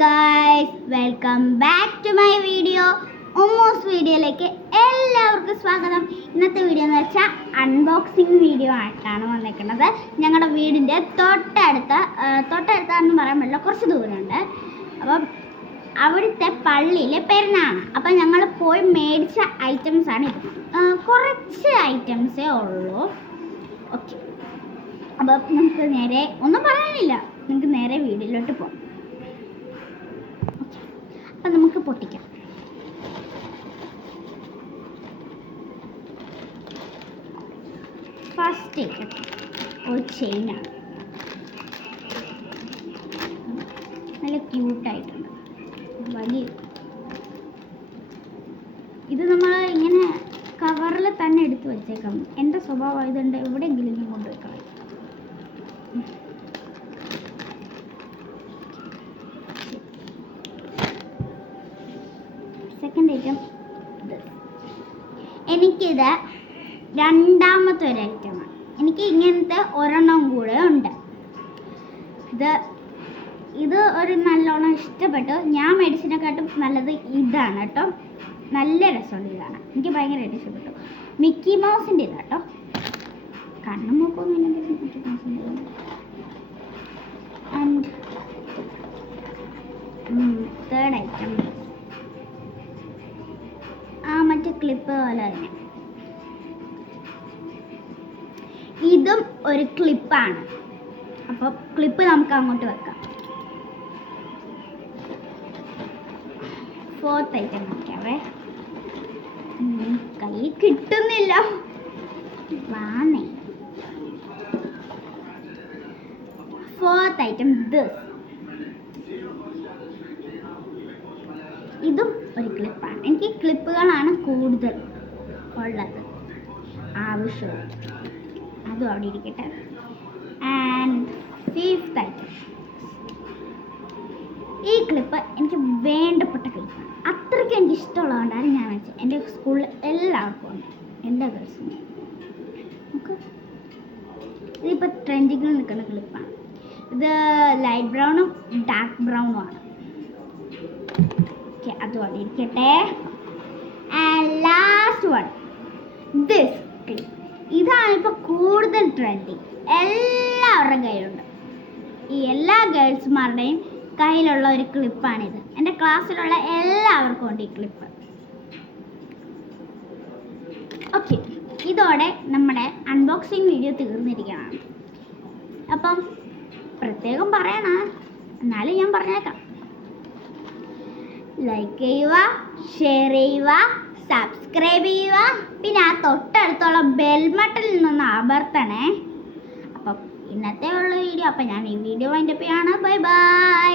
Guys, welcome back to my video. ഉമ്മൂസ് വീഡിയോയിലേക്ക് എല്ലാവർക്കും സ്വാഗതം. ഇന്നത്തെ വീഡിയോ എന്ന് വെച്ചാൽ അൺബോക്സിങ് വീഡിയോ ആയിട്ടാണ് വന്നിരിക്കുന്നത്. ഞങ്ങളുടെ വീടിൻ്റെ തൊട്ടടുത്താണെന്ന് പറയാൻ പറ്റില്ല, കുറച്ച് ദൂരമുണ്ട്. അപ്പം അവിടുത്തെ പള്ളിയിലെ പെരുന്നാളാണ്. അപ്പം ഞങ്ങൾ പോയി മേടിച്ച ഐറ്റംസാണ് ഇത്. കുറച്ച് ഐറ്റംസേ ഉള്ളൂ. ഓക്കെ, അപ്പം നമുക്ക് നേരെ ഒന്നും പറയാനില്ല, നമുക്ക് നേരെ വീഡിയോയിലോട്ട് പോകാം. അപ്പം നമുക്ക് പൊട്ടിക്കാം. ഫസ്റ്റ് ഒരു ചെയിനാണ്, നല്ല ക്യൂട്ടായിട്ടുണ്ട്, വലിയ. ഇത് നമ്മൾ ഇങ്ങനെ കവറിൽ തന്നെ എടുത്ത് വെച്ചേക്കാം. എൻ്റെ സ്വഭാവം ആയതുകൊണ്ട് എവിടെയെങ്കിലും ഞാൻ കൊണ്ടുവയ്ക്കണം. സെക്കൻഡ് ഐറ്റം എനിക്കിത് രണ്ടാമത്തെ ഒരു ഐറ്റമാണ്. എനിക്ക് ഇങ്ങനത്തെ ഒരെണ്ണം കൂടെ ഉണ്ട്. ഇത് ഒരു നല്ലോണം ഇഷ്ടപ്പെട്ടു. ഞാൻ മേടിച്ചതിനെക്കാട്ടും നല്ലത് ഇതാണ് കേട്ടോ. നല്ല രസമുണ്ട്. ഇതാണ് എനിക്ക് ഭയങ്കരമായിട്ട് ഇഷ്ടപ്പെട്ടു. മിക്കി മൗസിൻ്റെ ഇതാട്ടോ. കണ്ണും നോക്കൊന്നും മിക്കി മൗസിൻ്റെ. ആൻഡ് തേർഡ് ഐറ്റം മറ്റേ ക്ലിപ്പ് പോലെ തന്നെ ഇതും ഒരു ക്ലിപ്പാണ്. അപ്പോൾ ക്ലിപ്പ് നമുക്ക് അങ്ങോട്ട് വെക്കാം. ഫോർത്ത് ഐറ്റം നോക്കാവേ. കൈ കിട്ടുന്നില്ല, വാന്നേ. ഫോർത്ത് ഐറ്റം ഇതും ഒരു ക്ലിപ്പാണ്. എനിക്ക് ക്ലിപ്പുകളാണ് കൂടുതൽ ഉള്ളത്, ആവശ്യമുള്ളത്. അതും അവിടെ ഇരിക്കട്ടെ. ആൻഡ് ഫിഫ്ത്ത് ഐറ്റം, ഈ ക്ലിപ്പ് എനിക്ക് വേണ്ടപ്പെട്ട ക്ലിപ്പാണ്. അത്രയ്ക്ക് എനിക്ക് ഇഷ്ടമുള്ളതുകൊണ്ടാണ് ഞാൻ വെച്ചത്. എൻ്റെ സ്കൂളിൽ എല്ലാവർക്കും ഉണ്ട്, എല്ലാ ഗേൾസിനും. നമുക്ക് ഇതിപ്പോൾ ട്രെൻഡിങ്ങിൽ നിൽക്കുന്ന ക്ലിപ്പാണ്. ഇത് ലൈറ്റ് ബ്രൗണും ഡാർക്ക് ബ്രൗണും ആണ്. ഓക്കെ, അതും അവിടെ ഇരിക്കട്ടെ. And last one, this clip. ഇതാണ് ഇപ്പോൾ കൂടുതൽ ട്രെൻഡിങ്, എല്ലാവരുടെ കയ്യിലുണ്ട്. ഈ എല്ലാ ഗേൾസ്മാരുടെയും കയ്യിലുള്ള ഒരു ക്ലിപ്പാണിത്. എൻ്റെ ക്ലാസ്സിലുള്ള എല്ലാവർക്കും ഉണ്ട് ഈ ക്ലിപ്പ്. ഓക്കെ, ഇതോടെ നമ്മുടെ അൺബോക്സിങ് വീഡിയോ തീർന്നിരിക്കുകയാണ്. അപ്പം പ്രത്യേകം പറയണ, എന്നാലും ഞാൻ പറഞ്ഞേക്കാം. ലൈക്ക് ചെയ്യുക, ഷെയർ ചെയ്യുക, സബ്സ്ക്രൈബ് ചെയ്യുക. പിന്നെ ആ തൊട്ടടുത്തുള്ള ബെൽ ബട്ടണിൽ നിന്ന് അമർത്തണേ. അപ്പം ഇന്നത്തെ ഉള്ള വീഡിയോ. അപ്പം ഞാൻ ഈ വീഡിയോ വൈൻഡപ്പ് ചെയ്യാണ്. Bye bye.